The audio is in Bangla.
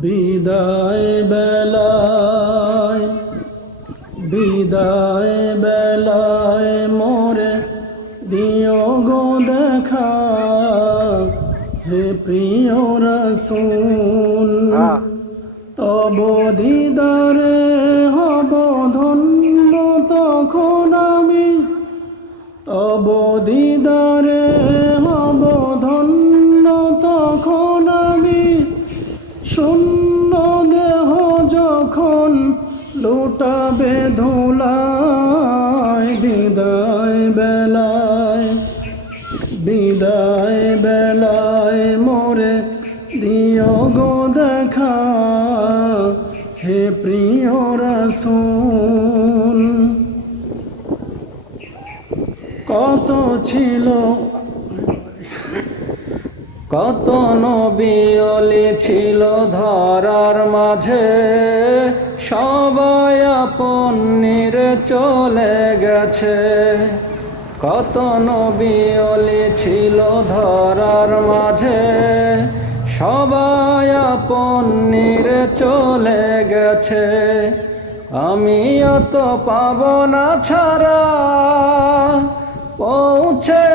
বিদায় বেলায় বিদায় বেলায় মোরে দিও গো দেখা, হে প্রিয় রাসূল। তব দিদারে হব ধন্য তখন আমি, তব দিদারে হব ধন্য তখন আমি। শূন্য দেহ যখন লুটাবে ধুলায়, বিদায় বেলায় বিদায় বেলায় মোরে দিও গো দেখা, হে প্রিয় রাসূল। কত ছিল কত নবী ওলি ছিল ধরার মাঝে, সবাই আপন নিরে চলে গেছে। কত নবী ওলি ছিল ধরার মাঝে, সবাই আপন নিরে চলে গেছে। আমিও তো পাব না ছাড়া পৌঁছে